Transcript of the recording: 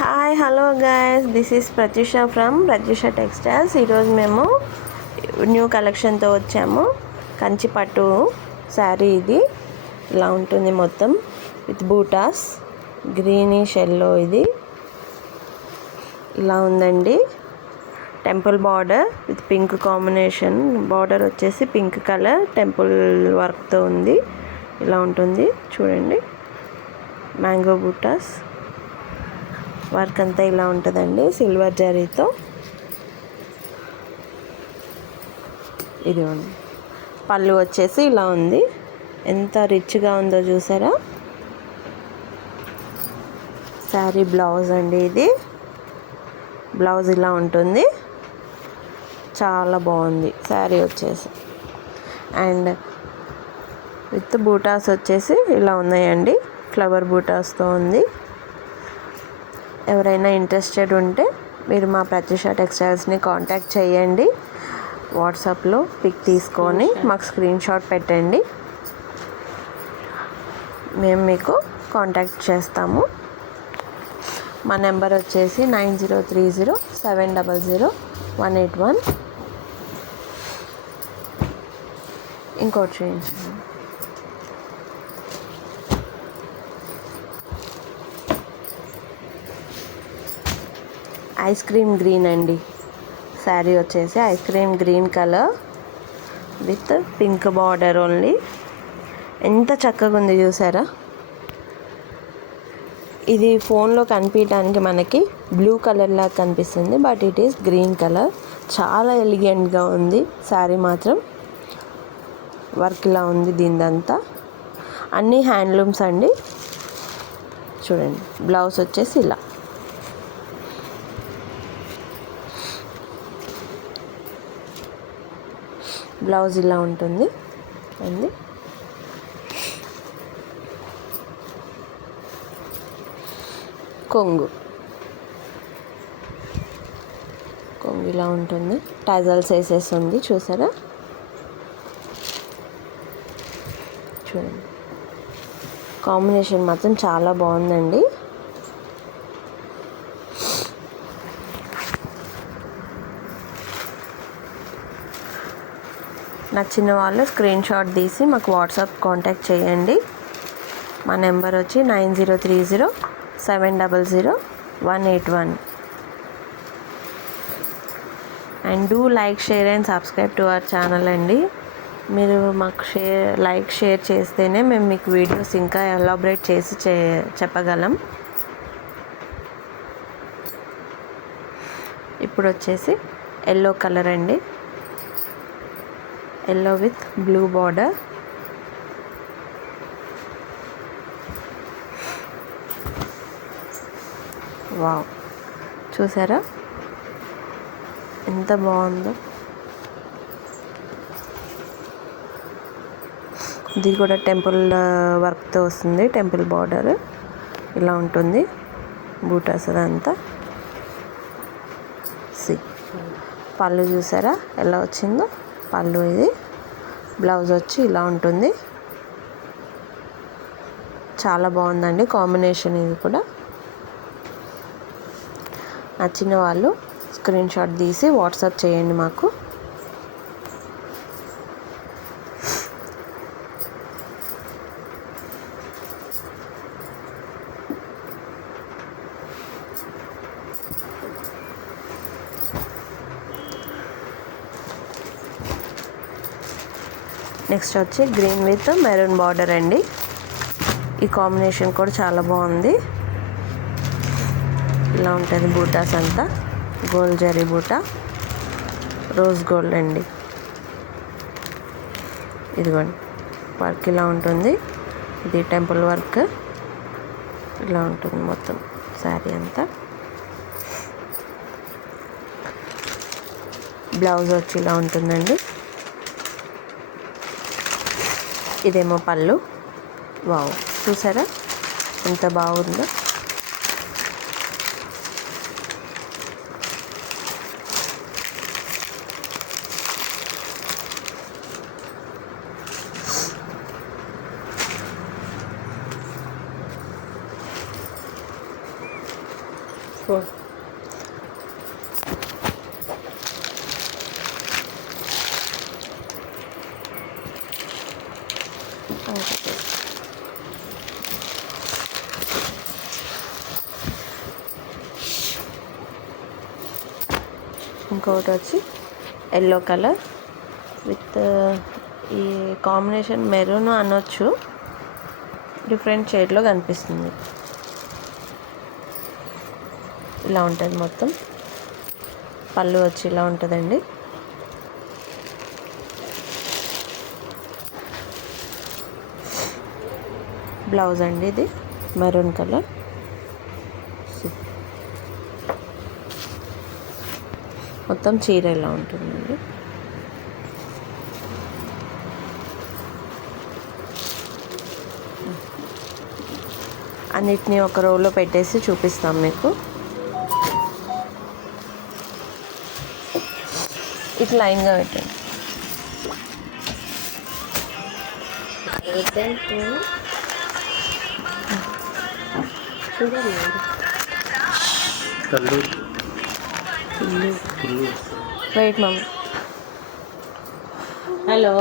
Hi hello guys, this is Prathyusha from Prathyusha textiles. ఈరోజు మేము new కలెక్షన్తో వచ్చాము. కంచి పట్టు శారీ ఇది ఇలా ఉంటుంది మొత్తం విత్ బూటాస్, గ్రీనిష్ ఎల్లో. ఇది ఇలా ఉందండి. Temple border with pink combination. Border వచ్చేసి పింక్ కలర్ టెంపుల్ వర్క్తో ఉంది. ఇలా ఉంటుంది చూడండి. మ్యాంగో బూటాస్ వర్క్ అంతా ఇలా ఉంటుందండి సిల్వర్ జరీతో. ఇది పళ్ళు వచ్చేసి ఇలా ఉంది. ఎంత రిచ్గా ఉందో చూసారా. శారీ బ్లౌజ్ అండి. ఇది బ్లౌజ్ ఇలా ఉంటుంది. చాలా బాగుంది శారీ వచ్చేసి. అండ్ విత్ బూటాస్ వచ్చేసి ఇలా ఉన్నాయండి. ఫ్లవర్ బూటాస్తో ఉంది. ఎవరైనా ఇంట్రెస్టెడ్ ఉంటే మీరు మా ప్రత్యూష టెక్స్టైల్స్ని కాంటాక్ట్ చేయండి. వాట్సాప్లో పిక్ తీసుకొని మాకు స్క్రీన్ షాట్ పెట్టండి. మేము మీకు కాంటాక్ట్ చేస్తాము. మా నెంబర్ వచ్చేసి 9030700181. ఇంకోటి చేయించండి. ఐస్ క్రీమ్ గ్రీన్ అండి. శారీ వచ్చేసి ice cream green colour with pink border only. ఎంత చక్కగా ఉంది చూసారా. ఇది ఫోన్లో కనిపించడానికి మనకి బ్లూ కలర్ లాగా కనిపిస్తుంది, but it is green colour. చాలా ఎలిగెంట్గా ఉంది శారీ మాత్రం. వర్క్ ఇలా ఉంది దీనిదంతా. అన్నీ హ్యాండ్లూమ్స్ అండి. చూడండి బ్లౌజ్ వచ్చేసి ఇలా. బ్లౌజ్ ఇలా ఉంటుంది అండి. కొంగు ఇలా ఉంటుంది. టజల్స్ వేసేస్తుంది చూసారా. చూడండి కాంబినేషన్ మాత్రం చాలా బాగుందండి. నచ్చిన వాళ్ళు స్క్రీన్ షాట్ తీసి మాకు వాట్సాప్ కాంటాక్ట్ చేయండి. మా నెంబర్ వచ్చి 9030700181. And do like, share and subscribe to our channel అండి. మీరు మాకు లైక్ షేర్ చేస్తేనే మేము మీకు వీడియోస్ ఇంకా ఎలాబరేట్ చేసి చెప్పగలం. ఇప్పుడు వచ్చేసి ఎల్లో కలర్ అండి. Yellow with blue border. Wow, చూసారా ఎంత బాగుందో. ఇది కూడా టెంపుల్ వర్క్తో వస్తుంది. టెంపుల్ బార్డర్ ఇలా ఉంటుంది. బూటాస్ అదంతా. పళ్ళు చూసారా ఎలా వచ్చిందో. పళ్ళు ఇది. బ్లౌజ్ వచ్చి ఇలా ఉంటుంది. చాలా బాగుందండి కాంబినేషన్. ఇది కూడా నచ్చిన వాళ్ళు స్క్రీన్ షాట్ తీసి వాట్సాప్ చేయండి మాకు. నెక్స్ట్ వచ్చి గ్రీన్ విత్ మెరూన్ బార్డర్ అండి. ఈ కాంబినేషన్ కూడా చాలా బాగుంది. ఇలా ఉంటుంది బూటాస్ అంతా. గోల్డ్ జరీ బూటా, రోజ్ గోల్డ్ అండి. ఇదిగోండి వర్క్ ఇలా ఉంటుంది. ఇది టెంపుల్ వర్క్ ఇలా ఉంటుంది మొత్తం శారీ అంతా. బ్లౌజ్ వచ్చి ఇలా ఉంటుందండి. ఇదేమో పళ్ళు. వావ్, చూసారా ఎంత బాగుందో. ఇంకొకటి వచ్చి ఎల్లో కలర్ విత్ ఈ కాంబినేషన్ మెరూన్ అనొచ్చు, డిఫరెంట్ షేడ్లో కనిపిస్తుంది. ఇలా ఉంటుంది మొత్తం. పళ్ళు వచ్చి ఇలా ఉంటుందండి. బ్లౌజ్ అండి ఇది మెరూన్ కలర్. మొత్తం చీర ఇలా ఉంటుందండి. అన్నిటినీ ఒక రోలో పెట్టేసి చూపిస్తాం మీకు. ఇట్లా లైన్గా పెట్టండి. Wait mummy. హలో